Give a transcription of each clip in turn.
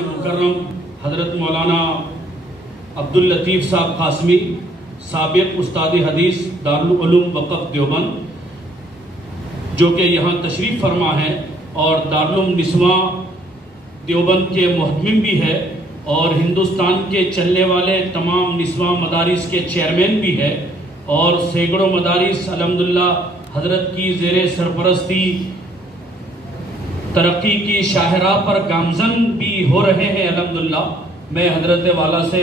मुकर्रम हज़रत मौलाना अब्दुल लतीफ़ साहब कासमी, साबिक़ उस्ताद हदीस दारुल उलूम वक़फ़ देवबंद, जो कि यहाँ तशरीफ़ फरमा है और दारुल निस्वा देवबंद के मुहतमिम भी है और हिंदुस्तान के चलने वाले तमाम निस्वा मदारिस के चेयरमैन भी है और सैकड़ों मदारिस अल्हम्दुलिल्लाह हज़रत की ज़ेरे सरपरस्ती तरक्की की शाहराह पर गामजन भी हो रहे हैं अल्हम्दुलिल्लाह। मैं हज़रत वाला से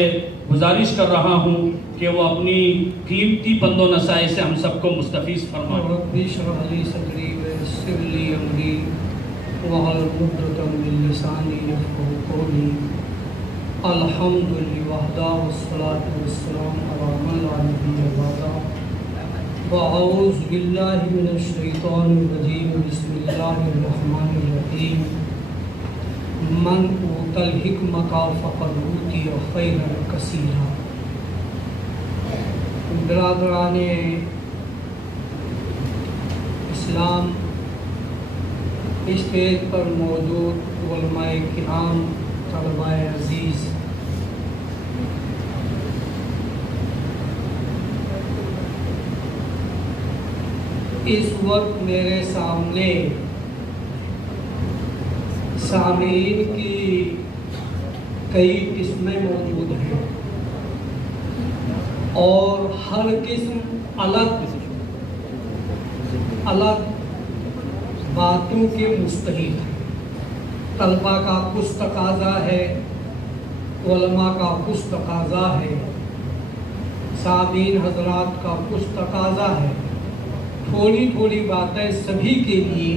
गुजारिश कर रहा हूँ कि वो अपनी कीमती पंदो नसाए से हम सबको मुस्तफ़ीज़ फरमाएं। मन ऊतल हिकमता फ़क़द ऊतिया खैरन कसीरा। बिरादराने इस्लाम, स्टेज पर मौजूद उलमाए किराम, तलबाए अज़ीज़, इस वक्त मेरे सामने सामीन की कई किस्में मौजूद हैं और हर किस्म अलग अलग बातों के मुस्तहिक है। तलबा का कुछ तकाज़ा है, उलमा का कुछ तकाज़ा है, सामीन हजरात का कुछ तकाज़ा है। थोड़ी थोड़ी बातें सभी के लिए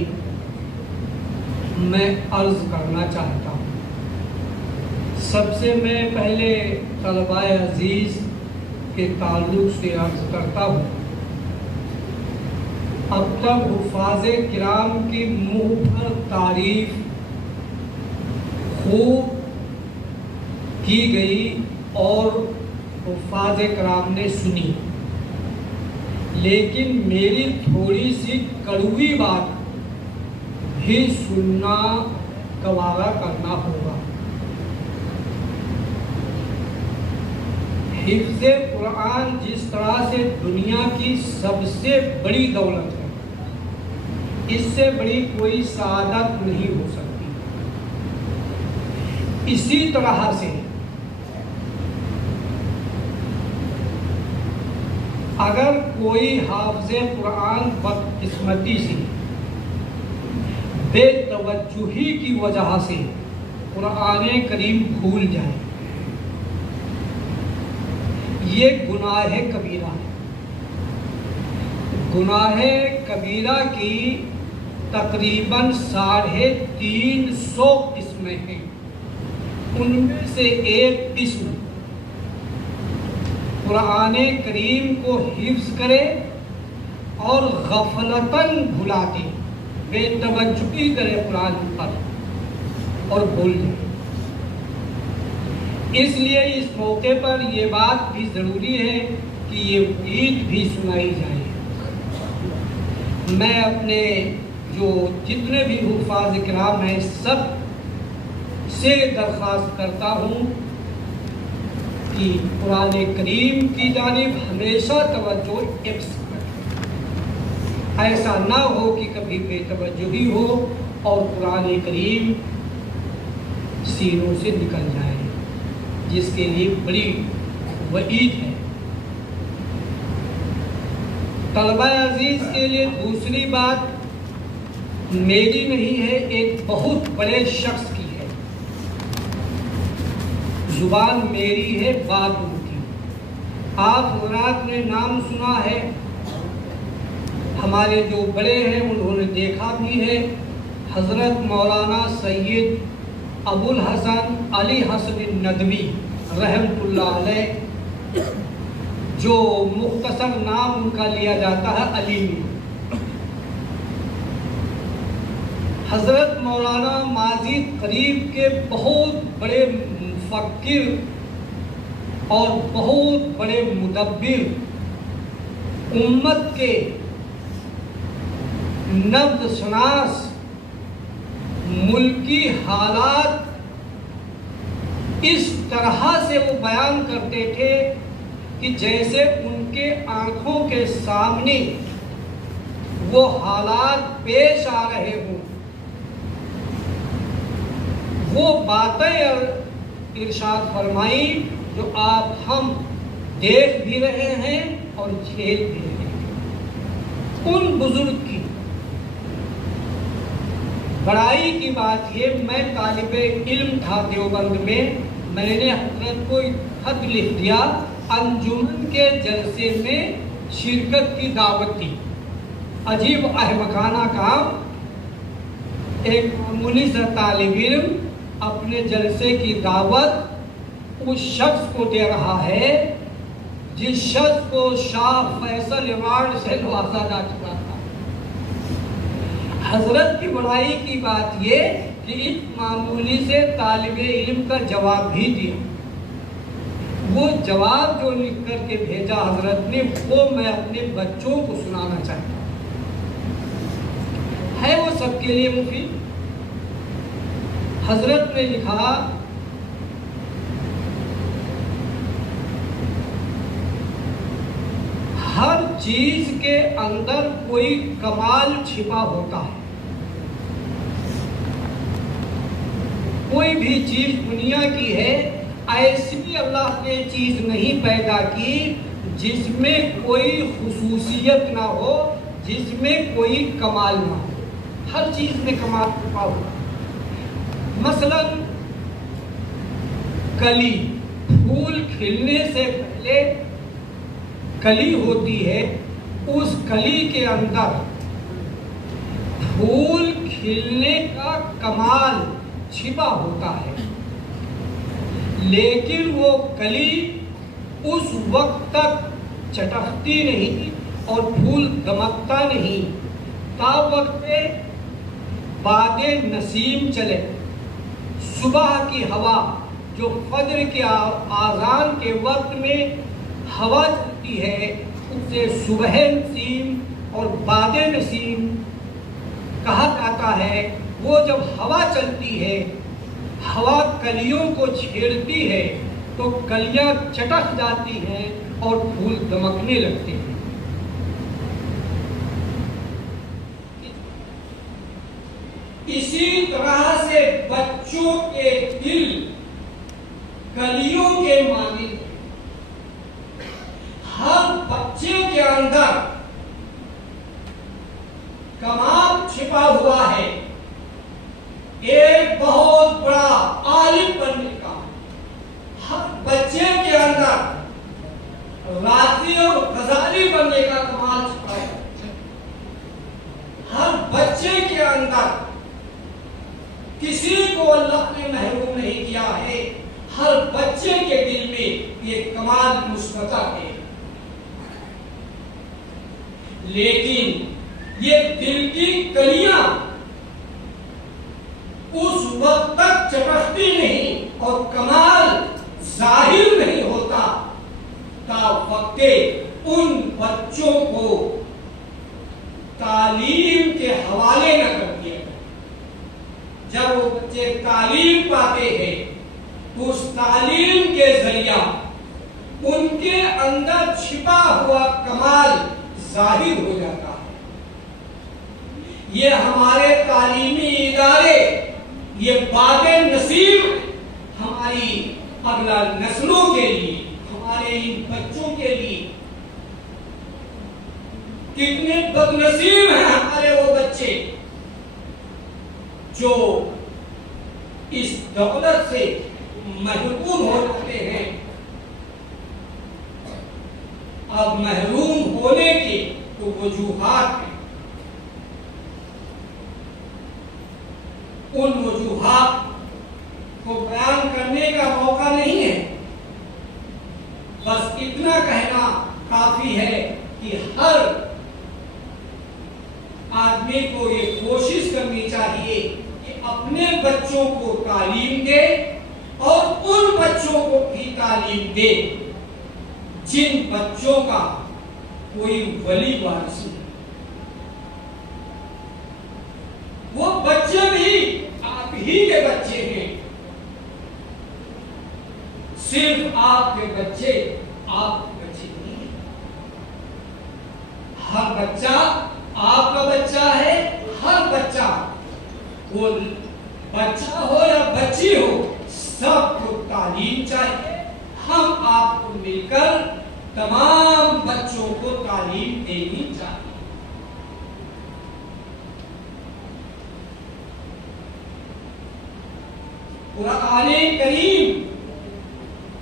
मैं अर्ज़ करना चाहता हूँ। सबसे मैं पहले तलबाए अज़ीज़ के ताल्लुक़ से अर्ज़ करता हूँ। अब तक हुफ़ाज़े किराम की मुँह पर तारीफ़ खूब की गई और हुफ़ाज़े किराम ने सुनी, लेकिन मेरी थोड़ी सी कड़वी बात भी सुनना गवारा करना होगा। हिफ्ज़े कुरान जिस तरह से दुनिया की सबसे बड़ी दौलत है, इससे बड़ी कोई सादत नहीं हो सकती। इसी तरह से अगर कोई हाफ़िज़े कुरान बदकिस्मती से, बेतवज्जुही की वजह से कुरान करीम भूल जाए, ये गुनाह कबीरा है। गुनाह कबीरा की तकरीबन 350 किस्में हैं। उनमें से एक किस्म कुरान करीम को हिफ्ज़ करे और गफलतन भुला दे, बेतवज्जुही करे कुरान पर और भूल जाए। इसलिए इस मौके पर यह बात भी ज़रूरी है कि ये ईद भी सुनाई जाए। मैं अपने जो जितने भी हुफ़ाज़ किराम हैं सब से दरख्वास्त करता हूँ कि कुरान करीम की जानिब हमेशा तवज्जो इब्स करें। ऐसा ना हो कि कभी बेतवज्जुही हो और कुरान करीम सीनों से निकल जाए, जिसके लिए बड़ी वईद है। तलबा अजीज के लिए दूसरी बात मेरी नहीं है, एक बहुत बड़े शख्स की है। जुबान मेरी है, बात उनकी। आप हज़रात ने नाम सुना है, हमारे जो बड़े हैं उन्होंने देखा भी है। हज़रत मौलाना सैयद अबुल हसन अली हसन नदवी रहमतुल्लाह अलैह, जो मुख्तसर नाम उनका लिया जाता है अली में। हज़रत मौलाना माजिद करीब के बहुत बड़े मुफक्किर और बहुत बड़े मुदब्बिर उम्मत के नब्ज़ शनास मुल्की हालात इस तरह से वो बयान करते थे कि जैसे उनके आंखों के सामने वो हालात पेश आ रहे हों। वो बातें इरशाद फरमाई जो आप हम देख भी रहे हैं और झेल भी रहे हैं। उन बुजुर्ग की बड़ाई की बात ये, मैं तालिबे इल्म था देवबंद में, मैंने हज़रत को खत लिख दिया, अंजुमन के जलसे में शिरकत की दावत दी। अजीब अहमकाना काम, एक मामूली सा तालिब इल्म अपने जलसे की दावत उस शख्स को दे रहा है जिस शख्स को शाह फैसल अवार्ड से नवाजा जा चुका था। हजरत की बड़ाई की बात ये कि इस मामूली से तालिबे इल्म का जवाब भी दिया। वो जवाब जो लिख करके भेजा हजरत ने, वो मैं अपने बच्चों को सुनाना चाहता हूँ। है वो सबके लिए मुफीद। हजरत ने लिखा, हर चीज के अंदर कोई कमाल छिपा होता है। कोई भी चीज दुनिया की है, ऐसी अल्लाह ने चीज नहीं पैदा की जिसमें कोई खुसूसियत ना हो, जिसमें कोई कमाल ना हो। हर चीज में कमाल छिपा हुआ। मसलन कली, फूल खिलने से पहले कली होती है, उस कली के अंदर फूल खिलने का कमाल छिपा होता है, लेकिन वो कली उस वक्त तक चटकती नहीं और फूल दमकता नहीं ता वक्त बादे नसीम चले। सुबह की हवा जो फज्र के आज़ान के वक्त में हवा चलती है, उसे सुबह नसीम और बादे नसीम कहा जाता है। वो जब हवा चलती है, हवा कलियों को छेड़ती है तो कलियां चटक जाती हैं और फूल दमकने लगते हैं। इसी तरह से बच्चों के दिल कलियों के मानिंद। हर बच्चे के अंदर कमाल छिपा हुआ है, एक बहुत बड़ा आलिम बनने का। हर बच्चे के अंदर राज़ी और गज़ाली बनने का कमाल छिपा है। हर बच्चे के अंदर किसी को अल्लाह ने महरूम नहीं किया है। हर बच्चे के दिल में ये कमाल मुस्बता है, लेकिन ये दिल की कलियां उस वक्त तक चटकती नहीं और कमाल जाहिर नहीं होता ता वक्त उन बच्चों को तालीम के हवाले न कर दिया। जब वो बच्चे तालीम पाते हैं तो उस तालीम के जरिया उनके अंदर छिपा हुआ कमाल जाहिर हो जाता है। ये हमारे तालीमी इदारे, ये बादे नसीब हमारी अगला नस्लों के लिए, हमारे इन बच्चों के लिए। कितने बदनसीब हैं हमारे वो बच्चे जो इस दौलत से महरूम हो जाते हैं। अब महरूम होने के तो वजूहात हैं। उन वजूहात को बयान करने का मौका नहीं है। बस इतना कहना काफी है कि हर आदमी को ये कोशिश करनी चाहिए कि अपने बच्चों को तालीम दे और उन बच्चों को भी तालीम दे जिन बच्चों का कोई वली वारिस नहीं। वो बच्चे भी आप ही के बच्चे हैं। सिर्फ आपके बच्चे आपके बच्चे नहीं हैं। हर बच्चा आपका बच्चा है। हर बच्चा, वो बच्चा हो या बच्ची हो, सबको तालीम चाहिए। हम आपको मिलकर तमाम बच्चों को तालीम देनी चाहिए। कुरान करीम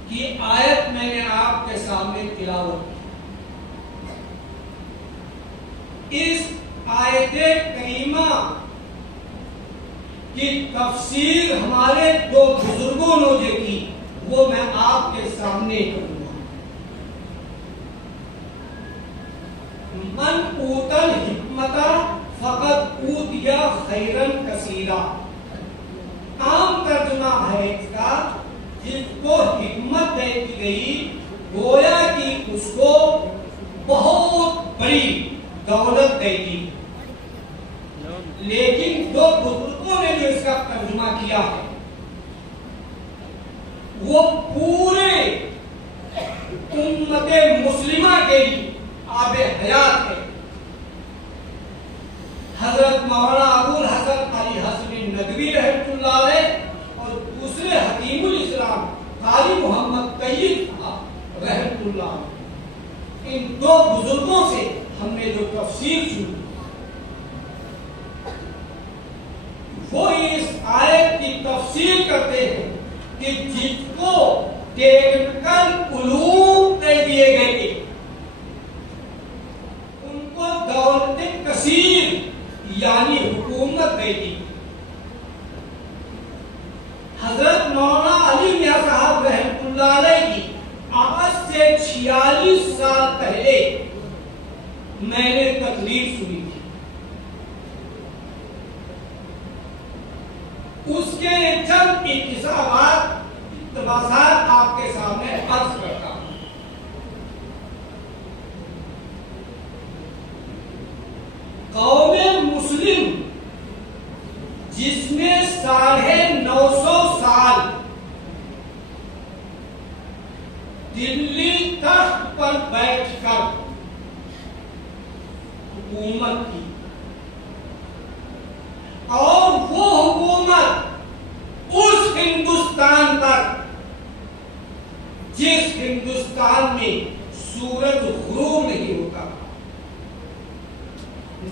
की आयत मैंने आपके सामने तिलावत की। इस आयत करीमा की तफसीर हमारे दो बुजुर्गों ने की, वो मैं आपके सामने करूंगा। मन ऊतल हिकमता फकत ऊतिया खैरन कसीरा। आम तर्जुमा है इसका, जिसको हिकमत दे दी गई गोया कि उसको बहुत बड़ी दौलत दे दी। लेकिन दो बुजुर्गों ने जो इसका तर्जुमा किया है वो पूरे उम्मते मुस्लिमा के लिए आबे हयात है। हजरत मौलाना अबुल हसन अली हसनी नदवी रहमतुल्लाह अलैह और दूसरे हकीमुल इस्लाम काली मोहम्मद तैयब रहमतुल्लाह, इन दो बुजुर्गों से हमने जो तफसीर सुनी वो इस आयत की तफसीर करते हैं कि जिसको टेक्निकल उलूम दे दिए गए थे उनको दौलत कसीर यानी हुकूमत दे दी। हजरत मौलाना अली मियां साहब रहमतुल्लाह अलैह की आज से 46 साल पहले मैंने तकरीर सुनी थी। उसके चंद इक़्तिबासात आपके सामने अर्ज करता हूं। कौमे मुस्लिम जिसने 950 साल दिल्ली तख्त पर बैठकर हुकूमत की और वो हुकूमत उस हिंदुस्तान तक जिस हिंदुस्तान में सूरज गुरूब नहीं होता,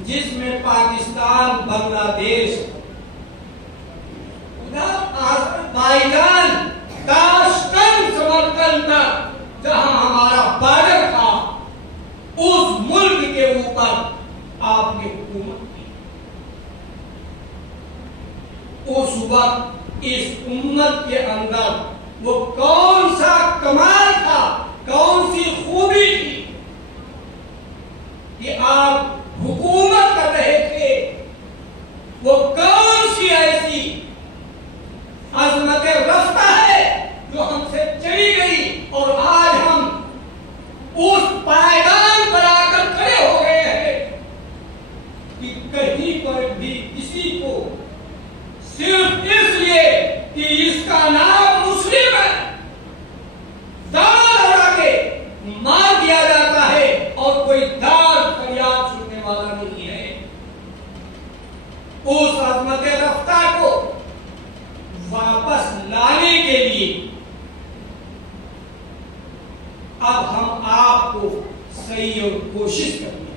जिसमें पाकिस्तान, बांग्लादेश, उधर आज़रबाईजान, ताशकंद, समरकंद तक जहां हमारा बॉर्डर था, उस मुल्क के ऊपर आपने हुकूमत की। उस वक्त इस उम्मत के अंदर वो कौन सा कमाल था, कौन सी खूबी थी कि आप हुकूमत कर रहे थे। वो कौन सी ऐसी अजमत रफ्ता है जो हमसे चली गई और आज हम उस पायदान पर आकर खड़े हो गए हैं कि कहीं पर भी किसी को सिर्फ इसलिए कि इसका नाम मुस्लिम है दाल उड़ा के मार दिया जाता है और कोई दाल फरियाद सुनने वाला नहीं है। उस अजमत रफ्ता को वापस लाने के लिए अब हम आपको सही और कोशिश करेंगे।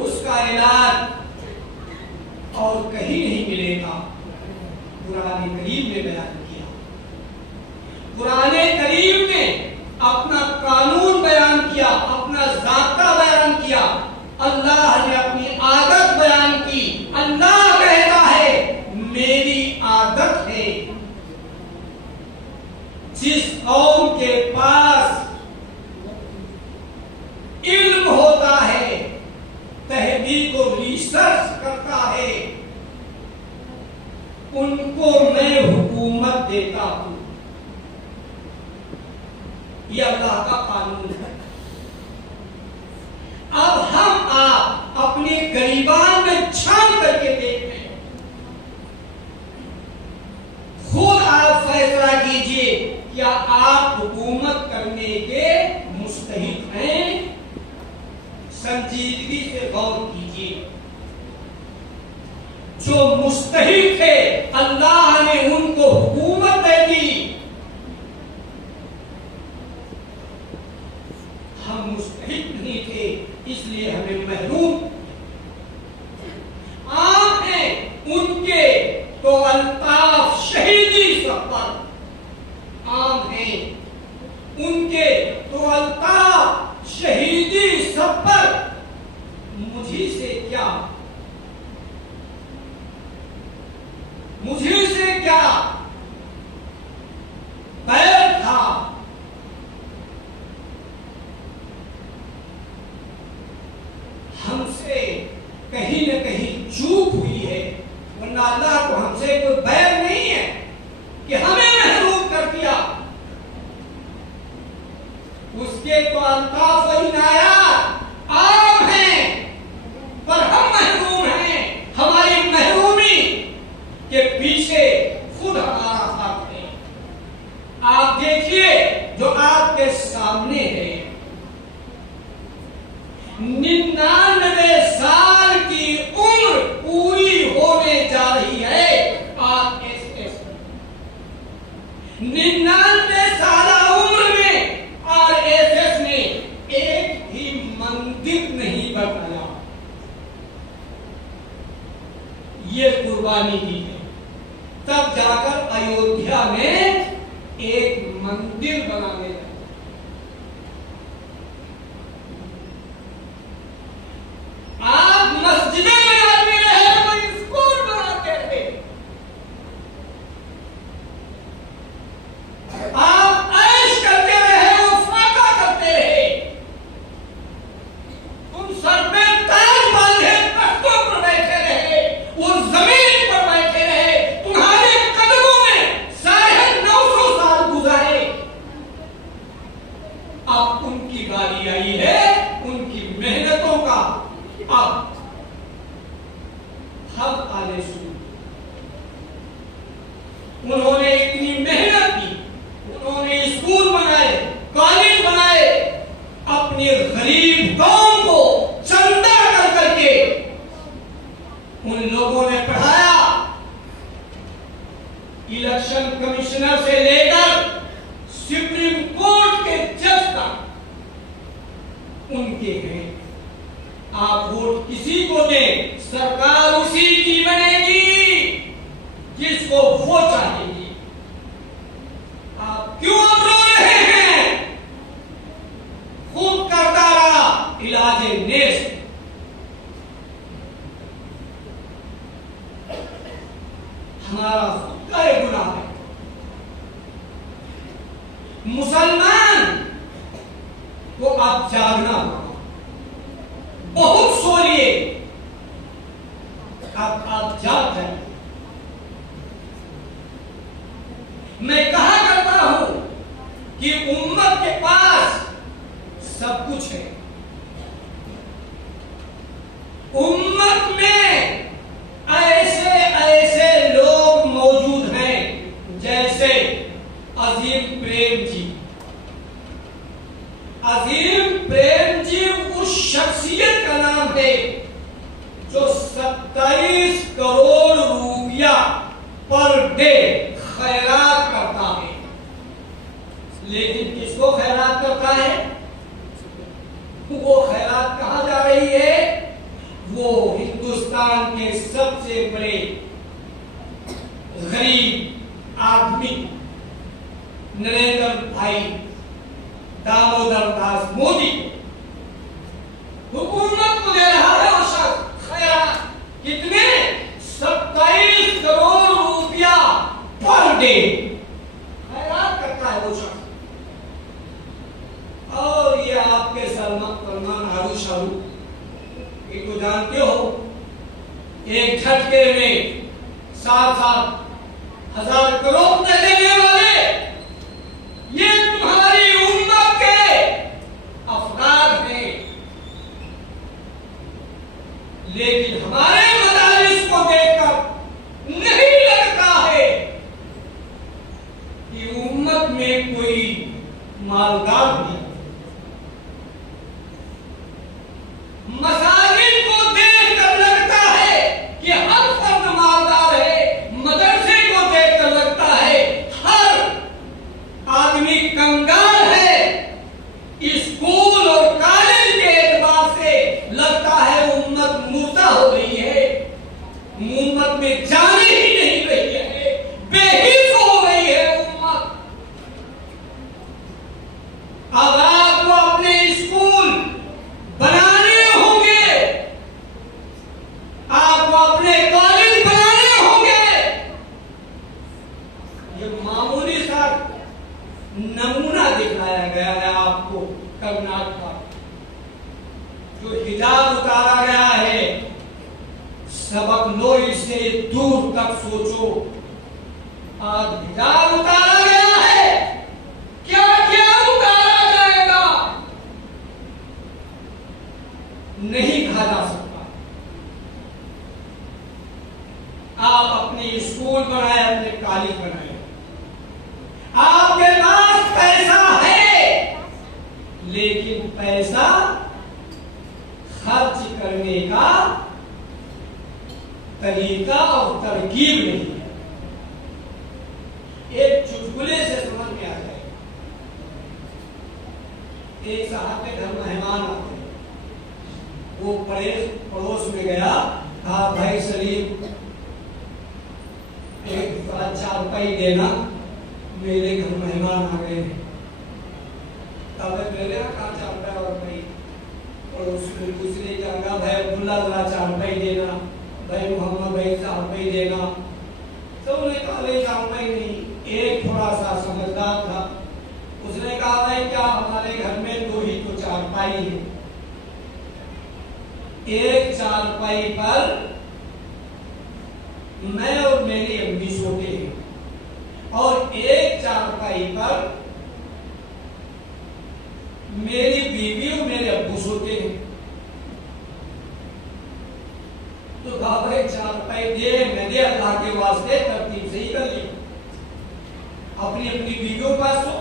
उसका इलाज और कहीं नहीं मिलेगा, कुरान करीम ने बयान किया। कुरान करीम ने अपना कानून बयान किया, अपना ज़ाब्ता बयान किया, अल्लाह ने अपनी आदत बयान की। अल्लाह कहता है मेरी आदत है जिस कौम के पास इल्म होता है, तहकीक को रिसर्च करता है, उनको मैं हुकूमत देता हूं। ये अल्लाह का कानून है। अब हम आप अपने गरीबान में झांक करके देखें, खुद आप फैसला कीजिए, क्या आप हुकूमत करने के मुस्तहिक हैं? संजीदगी से गौर कीजिए। जो मुस्तहिक थे अल्लाह ने उनको हुकूमत दे दी, हम मुस्तहिक नहीं थे इसलिए हमें महरूम। आप हैं उनके तो अल्ताफ शहीदी सफर, आम हैं उनके तो अल्ताफ शहीदी सफर। मुझी से क्या, मुझे से क्या बैर था, हमसे कहीं न कहीं चूक हुई है, वरना अल्लाह को हमसे कोई बैर नहीं है कि हमें महरूम कर दिया। उसके तो अल्ताफ व इनायात आम हैं, पर हम महरूम हैं। हमारी महरूमी के पीछे खुद हमारा हक है। आप देखिए जो आपके सामने है, 99 साल की उम्र पूरी होने जा रही है आरएसएस। 99 साल उम्र में आरएसएस ने एक भी मंदिर नहीं बनाया। ये कुर्बानी की है, तब जाकर अयोध्या में एक मंदिर बनाने लगे। आप मस्जिदें बनाते रहे, वो स्कूल बनाते रहे। आप ऐश करते रहे, वो फाका करते रहे। तुम सर पे ताज बांधे तख्तों पर बैठे रहे, वो जमीन पर बैठे रहे। तुम्हारे कदमों में 950 साल गुजारे। अब उनकी बारी आई है, उनकी मेहनतों का अब हम आने शुरू। उन्होंने इतनी मेहनत की, उन्होंने स्कूल बनाए, कॉलेज बनाए, अपने गरीब गांव को चंदा कर करके उन लोगों ने पढ़ाया। इलेक्शन कमिश्नर से लेकर सुप्रीम कोर्ट के जज तक उनके हैं। आप वोट किसी को दें, सरकार उसी की बनेगी जिसको वो चाहेगी। आप क्यों रो रहे हैं? खुद करता रहा इलाज नेस। हमारा खुद का ये गुनाह है। मुसलमान को अब जागना होगा। बहुत सो लिए, अब आप जाग जाइए। मैं कहा करता हूं कि उम्मत के पास सब कुछ है। उम्मत में ऐसे ऐसे लोग मौजूद हैं जैसे अजीम प्रेम जी। अजीम प्रेम जी उस शख्सियत का नाम है जो 27 करोड़ रुपया पर डे खैरात करता है। लेकिन किसको खैरात करता है? वो खैरात कहां जा रही है? वो हिंदुस्तान के सबसे बड़े गरीब आदमी नरेंद्र भाई दामोदर दास मोदी हुकूमत को दे रहा है। और शख्स खैरात कितने? 27 करोड़ रुपया पर डे खैरात करता है वो शख्स। और ये आपके सलमान हारू शाहू, इनको जानते हो, एक झटके में 7-7 हजार करोड़ देने वाले, ये तुम्हारी उम्मत मालदार भी। मसाजिद को देख कर लगता है कि हर फर्द मालदार है, मदरसे को देख कर लगता है हर आदमी कंगाल है, स्कूल और कॉलेज के एतबार से लगता है उम्मत मुर्दा हो रही है, उम्मत में जाने ही नहीं रही है, बेहिस हो गई है उम्मत। अब आपको अपने स्कूल बनाने होंगे, आपको अपने कॉलेज बनाने होंगे। ये मामूली सा नमूना दिखाया गया है आपको कर्नाटक का, जो हिजाब उतारा गया है। सबक लो, इससे दूर तक सोचो। आज हिजाब उतारा गया है, क्या क्या उतारा जाएगा नहीं कहा जा सकता। आप अपने स्कूल बनाए, अपने कॉलेज बनाए, आपके पास पैसा है, लेकिन पैसा खर्च करने का तरीका और तरकीब नहीं है। एक चुटकुले से समझ में आ जाए। एक साहब के घर मेहमान आते हैं, वो पड़ोस में गया, कहा भाई सलीम एक 4 रुपये देना, मेरे घर मेहमान आ गए हैं। तब मेरे कहा 4 रुपये और भाई, और उसने दूसरे जगह भाई अब्दुल्ला जरा 4 रुपये देना, भाई मोहम्मद भाई 4 रुपये देना। तो उन्होंने कहा भाई 4 रुपये नहीं। एक थोड़ा सा समझदार था, उसने कहा भाई क्या हमारे घर में 2 ही तो 4 रुपये है, एक 4 रुपये पर मैं और मेरी अम्मी सोते हैं, और एक 4 रुपये पर मेरी बीवी और मेरे अब्बू सोते हैं। तो कहा भाई 4 रुपये दे, मैं दे, अल्लाह के वास्ते तरतीब से ही कर लिया। अपनी अपनी बीवियों के पास सो,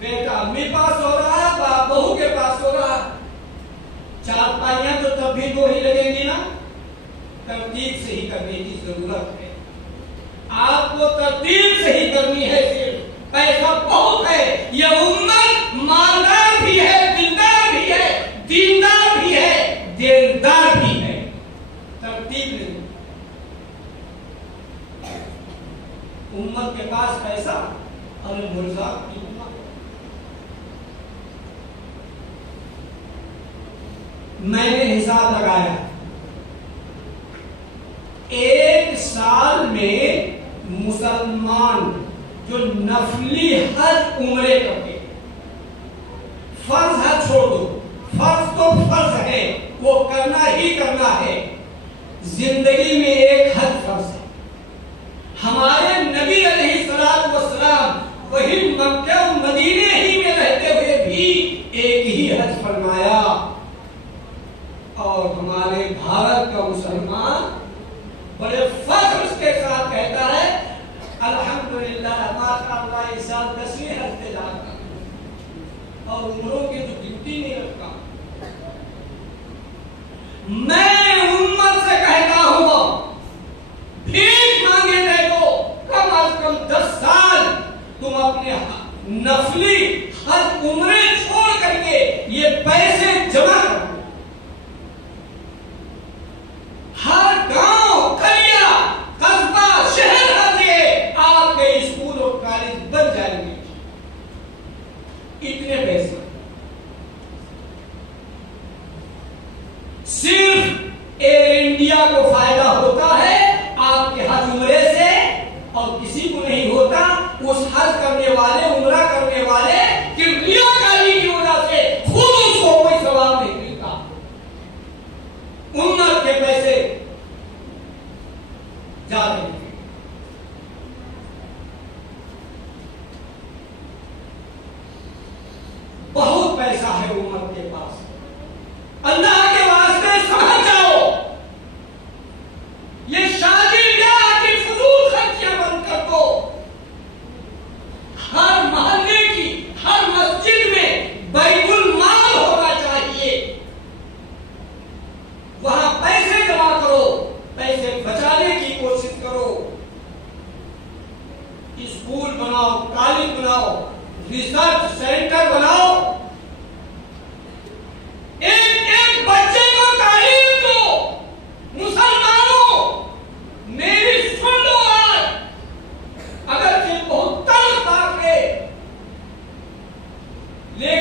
बेटा अम्मी पास हो रहा है, बाप बहू के पास हो रहा है। 4 पाइयां तो तब भी 2 ही लगेंगी ना। तरतीब से ही करने की जरूरत है, आपको तरतीब से ही करनी है। सिर्फ पैसा बहुत है, यह उम्मत मालदार भी है, दिलदार भी है, दीनदार भी है, देनदार भी है। तरतीब नहीं। उम्मत के पास पैसा, अरे मुर्जा की उम्मत। मैंने हिसाब लगाया, 1 साल में मुसलमान जो नफली हज उम्रे करते, फर्ज हज छोड़ दो, फर्ज तो फर्ज है, वो करना ही करना है। जिंदगी में एक हज फर्ज है। हमारे नबी अलैहिस्सलातु वस्सलाम वही मक्के और मदीने ही में रहते हुए भी एक ही हज फरमाया, और हमारे भारत का मुसलमान बड़े फख्र के साथ कहता है अल्हम्दुलिल्लाह माशाअल्लाह इस साल 10वीं हज पे जाता, और उम्रों की तो गिनती नहीं रखता। मैं उम्मत से कहता हूं, भीख मांगे देखो, कम आज कम 10 साल तुम अपने नफली हज उम्रे छोड़ करके ये पैसे जमा करो। हर गांव, कलिया, कस्बा, शहर से आपके स्कूल और कॉलेज बन जाएंगे। इतने पैसे सिर्फ एयर इंडिया को फायदा होता है आपके हज उम्रे से, और किसी को नहीं होता उस हज करने वाले, उम्रा करने वाले कि रियाकारी की वजह से खुद उसको कोई सवाब नहीं मिलता। उम्मत के पैसे जा रहे हैं। बहुत पैसा है उम्मत के पास। अल्लाह के वास्ते समझ जाओ, ये शादी ब्याह की फजूल खर्चियां बंद कर दो। हर मोहल्ले की, हर मस्जिद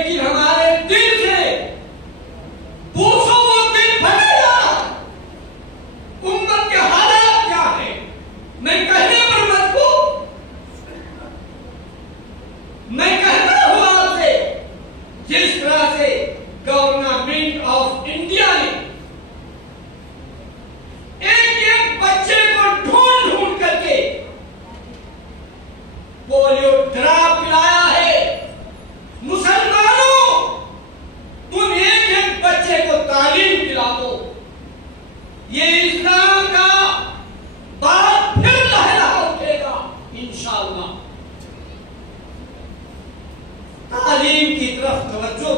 लेकिन हमारे दिल से पूछो वो दिल भरेगा। उम्मत के हालात क्या है? मैं कहने पर मजबूर, मैं कहता हूं आपसे, जिस तरह से गवर्नमेंट ऑफ इंडिया ने एक बच्चे को ढूंढ ढूंढ करके पोलियो ड्रॉप पिलाया है। मुसलमानों, तुम एक बच्चे को तालीम दिलाओ, ये इस्लाम का बात फिर लहरा उठेगा इंशाअल्लाह। तालीम की तरफ तवज्जो,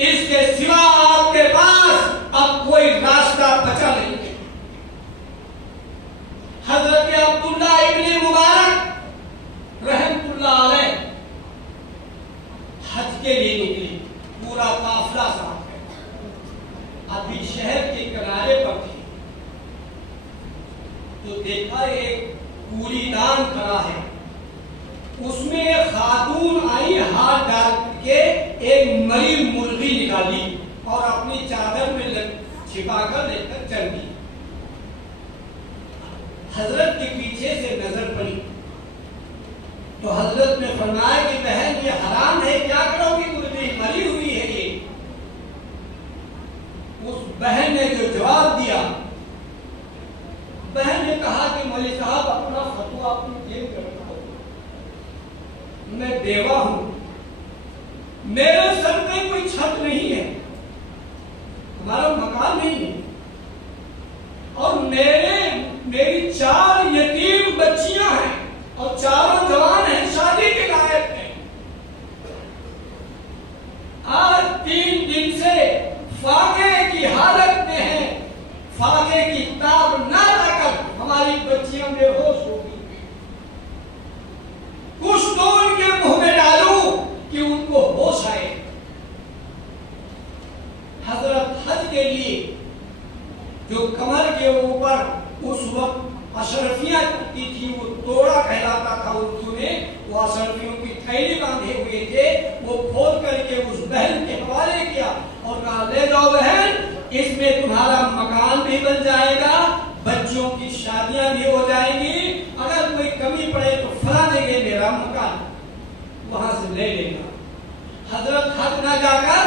इसके सिवा आपके पास अब कोई रास्ता बचा नहीं है। हजरत अब्दुल्ला इब्ने मुबारक रहमतुल्लाह अलैह हज के लिए निकले, पूरा काफिला साथ है। अभी शहर के किनारे पर थे तो देखा एक कूड़ीदान खड़ा है, उसमें एक खातून आई, हाथ डाल के एक मरी मुर्गी निकाली और अपनी चादर में छिपाकर लेकर चल दी। हजरत के पीछे से नजर पड़ी तो हजरत ने फरमाया कि बहन ये हराम है, क्या करोगी, मुर्गी मरी हुई है ये। उस बहन ने जो जवाब दिया, बहन ने कहा कि मौलवी साहब अपना फतवा अपनी जेब में रखो, मैं बेवा हूं, मेरे सर पे कोई छत नहीं है, हमारा मकान नहीं है, और मेरी 4 यतीम बच्चियां हैं और चारों जवान हैं, शादी के लायक हैं। आज 3 दिन से फाके की हालत में है, फाके की ताब ना लाकर हमारी बच्चियां बेहोश हो गई। कुछ तो उनके मुंह में डालूं कि उनको होश आए। हजरत हज के लिए जो कमर के ऊपर उस वक्त अशरफियां चलती थी, वो तोड़ा कहलाता था उर्दू में, वो अशरफियों की थैली बांधे हुए थे, वो खोल करके उस बहन के हवाले किया और कहा ले जाओ बहन, इसमें तुम्हारा मकान भी बन जाएगा, बच्चों की शादियां भी हो जाएंगी, अगर कोई कमी पड़े तो फला देंगे मेरा मकान, वहां से ले लेगा। हजरत हज ना जाकर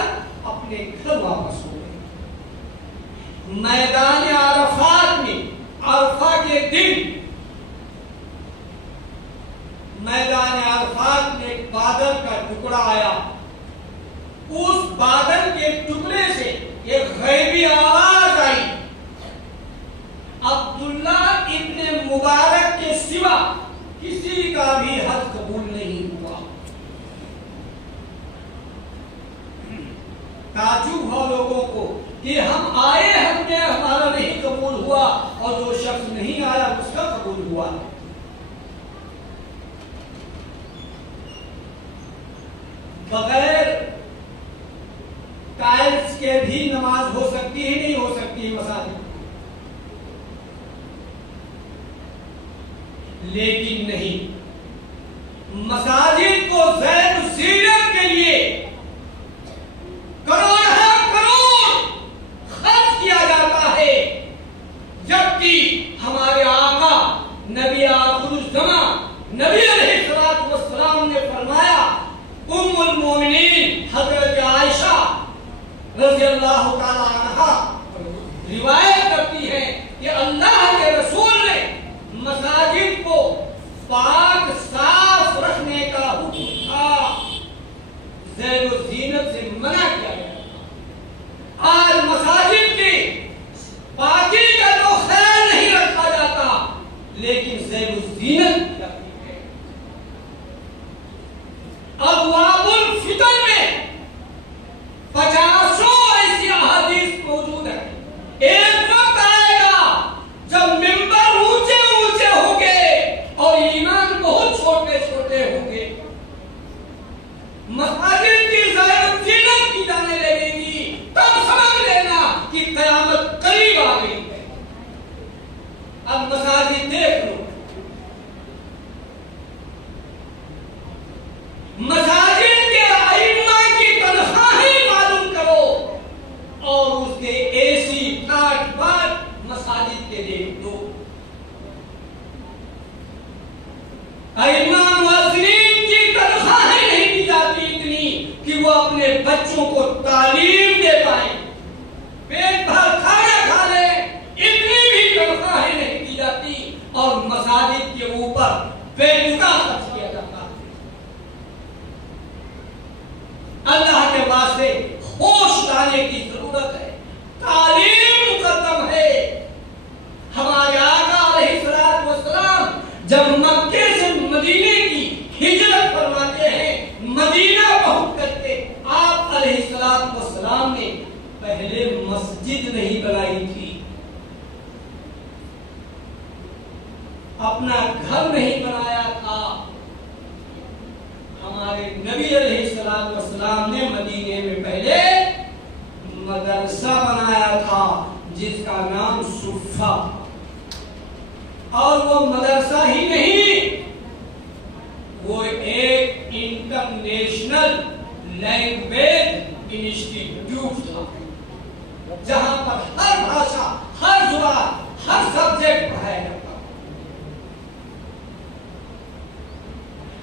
अपने घर वापस हो गए। मैदान अरफात में, अरफा के दिन मैदान अरफात में एक बादल का टुकड़ा आया। उस बादल के टुकड़े से एक गैबी आवाज आई, अब्दुल्ला इब्ने मुबारक के सिवा किसी का भी हज कबूल नहीं हुआ। ताज्जुब हुआ लोगों को कि हम आए, हमने हमारा नहीं कबूल हुआ, और जो शख्स नहीं आया उसका कबूल हुआ। बगैर टाइल्स के भी नमाज हो सकती है, नहीं हो सकती है मसाजिद, लेकिन नहीं, मसाजिद को ज़ैन ज़ीनत के लिए करोड़ खर्च किया जाता है, जबकि हमारे आका नबी आखिरुज़्ज़मा नबी अलैहिस्सलाम ने फरमाया, उम्मुल मोमिनीन हजरत आयशा रज़ियल्लाहु ताला अन्हा रिवायत करती है कि अल्लाह के रसूल ने मसाजिद को पाक साफ रखने का हुक्म था, ज़ैन व ज़ीनत से मना किया गया। आज मसाजिद की पाकी का तो ख्याल नहीं रखा जाता, लेकिन ज़ैन व ज़ीनत लगती है। अबवाबुल फितन में 50 ऐसी अहादीस मौजूद है। एक वक्त आएगा जब मिंबर ऊंचे ऊंचे होंगे और ईमान बहुत छोटे छोटे होंगे, मसाजिद की ज़ीनत की जाने लगेगी, तब समझ लेना कि क़यामत करीब आ गई है। अब मसाजिद देख लो, मसाजिद के बच्चों को तालीम दे पाए, पेट भर खाना खा ले, इतनी भी तनख्वाहें नहीं दी जाती और मसाजिद के ऊपर बेहुदा खर्च किया जाता है। अल्लाह के वास्ते होश लाने की जरूरत है। तालीम मुकद्दम है। हमारे आका अलैहिस्सलातु वस्सलाम जब मक्के से मदीने की हिजरत फरमाते हैं, मदीना पहुंच करके आप अलैहिस्सलातु वस्सलाम ने पहले मस्जिद नहीं बनाई थी, अपना घर नहीं बनाया था। हमारे नबी अलैहिस्सलातु वस्सलाम ने मदीने में पहले मदरसा बनाया था जिसका नाम सुफ़ा, और वो मदरसा ही नहीं, वो एक इंटरनेशनल लैंग्वेज इंस्टीट्यूट था जहां पर हर भाषा, हर जुबान, हर सब्जेक्ट पढ़ाया जाता।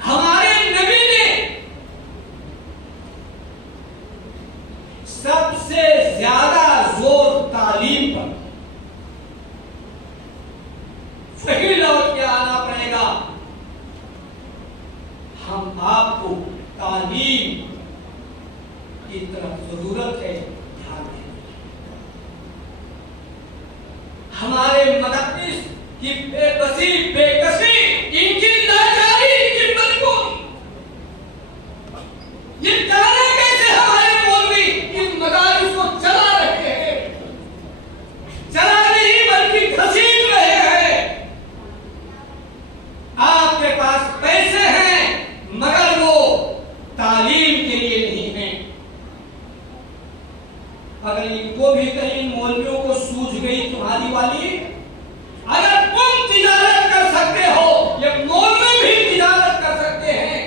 हमारे नबी ने सबसे ज्यादा जोर तालीम पर, सही लौट के आना पड़ेगा। हम आपको तालीम की तरफ जरूरत है, ध्यान दें। हमारे मदरसे की बेबसी, बेकसी, इनकी लाचारी, इनकी मजबूरी, ये जाने कैसे हमारे मौलवी इन मदारिस को चला रहे हैं, चला नहीं बल्कि घसीट रहे हैं। आपके पास पैसे हैं मगर वो तालीम के लिए नहीं है। अगर इनको भी कहीं मौलवियों को सूझ गई तुम्हारी वाली, अगर तुम तिजारत कर सकते हो, ये मौलवी भी तिजारत कर सकते हैं।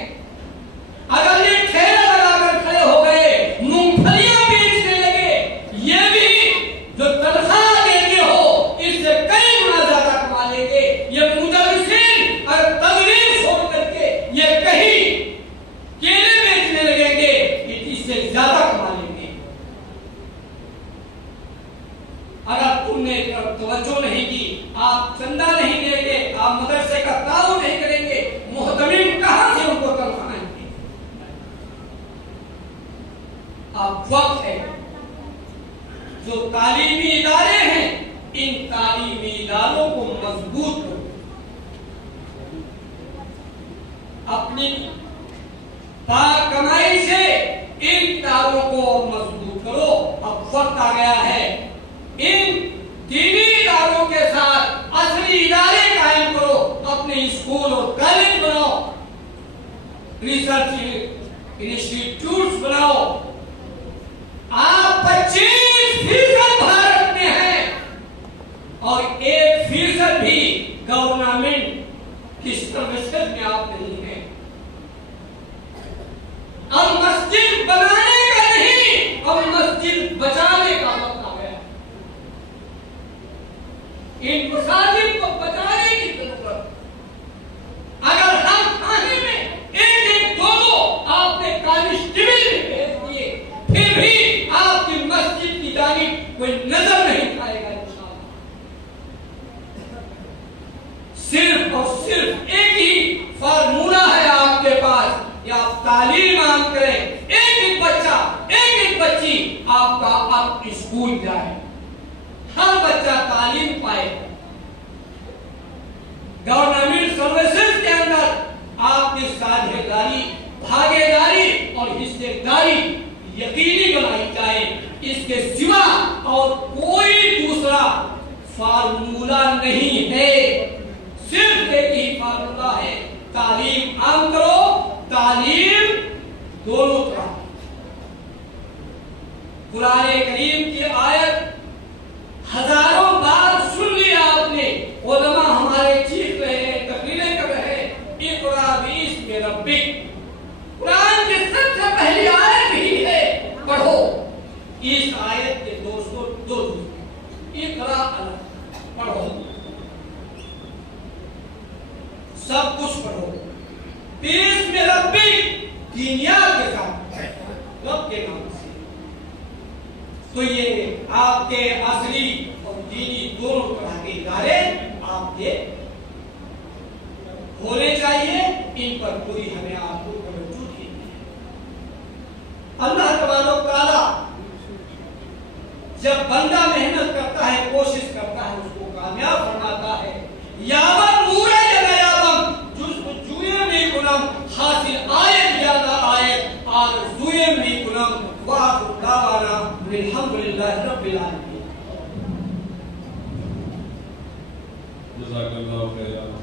अगर ये ठेला लगाकर खड़े हो गए, मूंगफलियां बेचने लगे, ये भी जो तनख्वाह देते हो इससे कई गुना ज्यादा कमा लेंगे। ये मुदर्रिसीन अगर तदरीस छोड़ करके ये कहीं केले बेचने लगेंगे, इससे ज्यादा कमा लेंगे। अगर तुमने तवज्जो नहीं की, आप चंदा नहीं देंगे, आप मदरसे का ताउन नहीं करेंगे, मुहतमिम कहां से उनको तनख्वाहेंगे? अब वक्त है जो तालीमी इदारे हैं, इन तालीमी इदारों को मजबूत करो, अपनी पाक कमाई से इन इदारों को मजबूत करो। अब वक्त आ गया है इन दीनी इदारों के साथ असली इदारे कायम करो, अपने स्कूल और कॉलेज बनाओ, रिसर्च इंस्टीट्यूट्स बनाओ। आप 25% भारत में हैं और 1% भी गवर्नमेंट की सर्विसेज में आप नहीं हैं। अब मस्जिद बनाने का नहीं, अब मस्जिद बचाने का वक्त आ गया। इन मसाजिद को बचाने की जरूरत। अगर हम थाने में एक दो आपने कांस्टेबल भेज दिए, फिर भी आपकी मस्जिद की जानिब कोई नजर नहीं आएगा। सिर्फ और सिर्फ एक ही फार्मूला है आपके पास कि आप तालीम आम करें। एक बच्चा, एक बच्ची आपका अब स्कूल जाए, हर बच्चा तालीम पाए। गवर्नमेंट सर्विसेज के अंदर आपकी साझेदारी, भागीदारी और हिस्सेदारी यकीनी बनाई जाए। इसके सिवा और कोई दूसरा फार्मूला नहीं है, सिर्फ एक ही फार्मूला है, तालीम आम करो, तालीम दोनों तरह। कुरान करीम की आयत हजारों बार सुन लिया आपने, उलमा हमारे चीख रहे हैं, तकरीरें कर रहे हैं, इक़रा बिस्मि रब्बिक। कुरान की सबसे पहली आयत ही है, पढ़ो। इस आयत के दोस्तों दो इक़रा पढ़ो, सब कुछ पढ़ो, बिस्मि रब्बिक, दुनिया के साथ रब के नाम से। तो ये आपके असली और दीनी दोनों तरह के इदारे आपके होने चाहिए। इन पर पूरी हमें आपको तवज्जो देनी है। अल्लाह तबारक व तआला जब बंदा मेहनत करता है, कोशिश करता है, उसको कामयाब फरमाता है। यावन नूरे जनायादम जुए में गुनम हासिल आए या ना आए आग जुए में गुनम वाह दावाना अल्हम्दुलिल्लाह रब्बिल आलमीन। जज़ाकल्लाहु खैर।